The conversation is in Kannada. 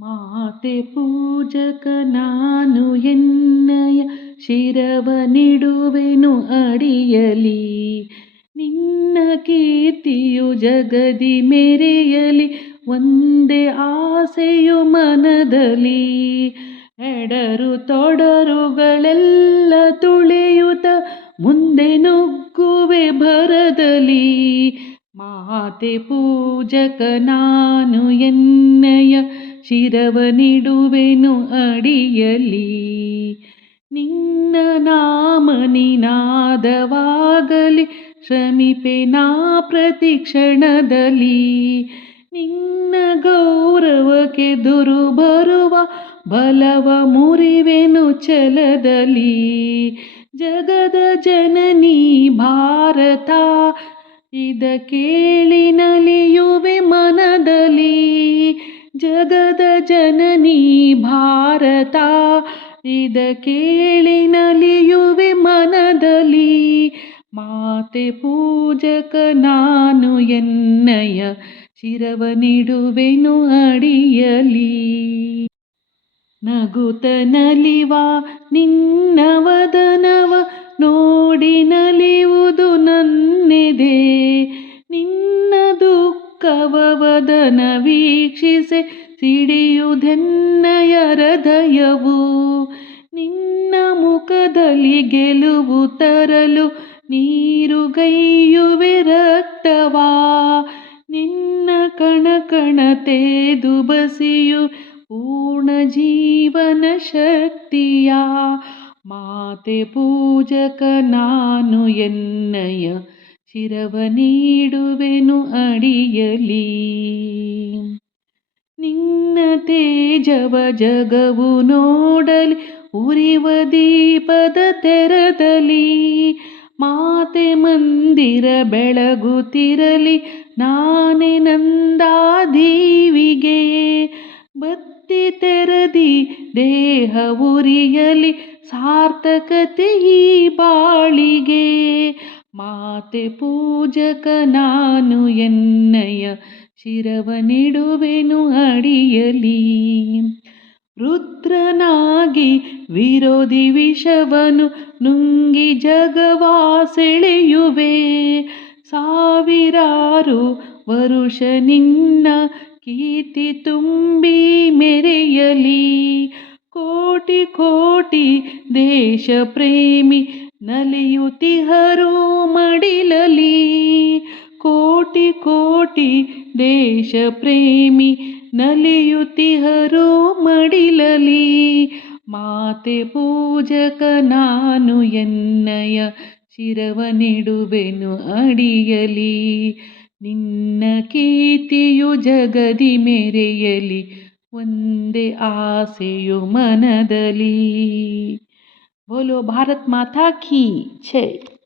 ಮಾತೆ ಪೂಜಕ ನಾನು ಎನ್ನಯ ಶಿರವನಿಡುವೆನು ಅಡಿಯಲಿ. ನಿನ್ನ ಕೀರ್ತಿಯು ಜಗದಿ ಮೆರೆಯಲಿ, ಒಂದೇ ಆಸೆಯು ಮನದಲ್ಲಿ. ಎಡರು ತೊಡರುಗಳೆಲ್ಲ ತುಳಿಯುತ್ತ ಮುಂದೆ ನುಗ್ಗುವೆ ಭರದಲ್ಲಿ. ಮಾತೆ ಪೂಜಕ ನಾನು ಎನ್ನಯ ಶಿರವನಿಡುವೆನು ಅಡಿಯಲಿ. ನಿನ್ನ ನಾಮ ನಿನಾದವಾಗಲಿ, ಶ್ರಮಿಪೆ ನಾ ಪ್ರತಿ ಕ್ಷಣದಲ್ಲಿ. ನಿನ್ನ ಗೌರವಕ್ಕೆ ದುರು ಬರುವ ಬಲವ ಮುರಿವೆನು ಛಲದಲ್ಲಿ. ಜಗದ ಜನನಿ ಭಾರತ ಇದ ಕೇಳಿ ನಲಿಯುವೆ ಮನದಲ್ಲಿ. ಜಗದ ಜನನಿ ಭಾರತ ಇದ ಕೇಳಿ ನಲಿಯುವೆ ಮನದಲ್ಲಿ. ಮಾತೆ ಪೂಜಕ ನಾನು ಎನ್ನಯ ಶಿರವನಿಡುವೆನು ಅಡಿಯಲಿ. ನಗುತ ನಲಿವ ನಿನ್ನ ವದನವ ನೋಡಿ ನಲಿಯುವುದು ನನ್ನೆದೆ. ನಿನ್ನ ದುಃಖವ ವದನ ವೀಕ್ಷಿಸೆ ಸಿಡಿಯುವುದೆನ್ನಯ ಹೃದಯವು. ನಿನ್ನ ಮುಖದಲ್ಲಿ ಗೆಲುವು ತರಲು ನೀರುಗೈಯುವೆ ರಕ್ತವಾ. ನಿನ್ನ ಕಣ ಕಣ ತೇದು ಬಸಿಯು ಪೂರ್ಣ ಜೀವನ ಶಕ್ತಿಯ. ಮಾತೆ ಪೂಜಕ ನಾನು ಎನ್ನಯ ಶಿರವನಿಡುವೆನು ಅಡಿಯಲಿ. ನಿನ್ನ ತೇಜವ ಜಗವು ನೋಡಲಿ, ಉರಿವ ದೀಪದ ತೆರದಲ್ಲಿ. ಮಾತೆ ಮಂದಿರ ಬೆಳಗುತ್ತಿರಲಿ, ನಾನೇ ನಂದಾದೀವಿಗೆ. ಬತ್ತಿ ತೆರದಿ ದೇಹ ಉರಿಯಲಿ, ಸಾರ್ಥಕತೆ ಈ ಬಾಳಿಗೆ. ಮಾತೆ ಪೂಜಕ ನಾನು ಎನ್ನಯ ಶಿರವನಿಡುವೆನು ಅಡಿಯಲಿ. ರುದ್ರನಾಗಿ ವಿರೋಧಿ ವಿಷವನು ನುಂಗಿ ಜಗವಾ ಸೆಳೆಯುವೆ. ಸಾವಿರಾರು ವರುಷ ನಿನ್ನ ಕೀರ್ತಿ ತುಂಬಿ ಮೆರೆಯಲಿ. ಕೋಟಿ ಕೋಟಿ ದೇಶ ಪ್ರೇಮಿ ನಲಿಯುತ್ತಿಹರು ಮಡಿಲಲಿ. ಕೋಟಿ ಕೋಟಿ ದೇಶ ಪ್ರೇಮಿ ನಲಿಯುತ್ತಿಹರು ಮಡಿಲಲಿ. ಮಾತೆ ಪೂಜಕ ನಾನು ಎನ್ನಯ ಶಿರವನಿಡುವೆನು ಅಡಿಯಲಿ. ನಿನ್ನ ಕೀರ್ತಿಯು ಜಗದಿ ಮೆರೆಯಲಿ, ಒಂದೇ ಆಸೆಯು ಮನದಲ್ಲಿ. ಬೋಲೋ ಭಾರತ್ ಮಾತಾ ಕಿ ಜೈ.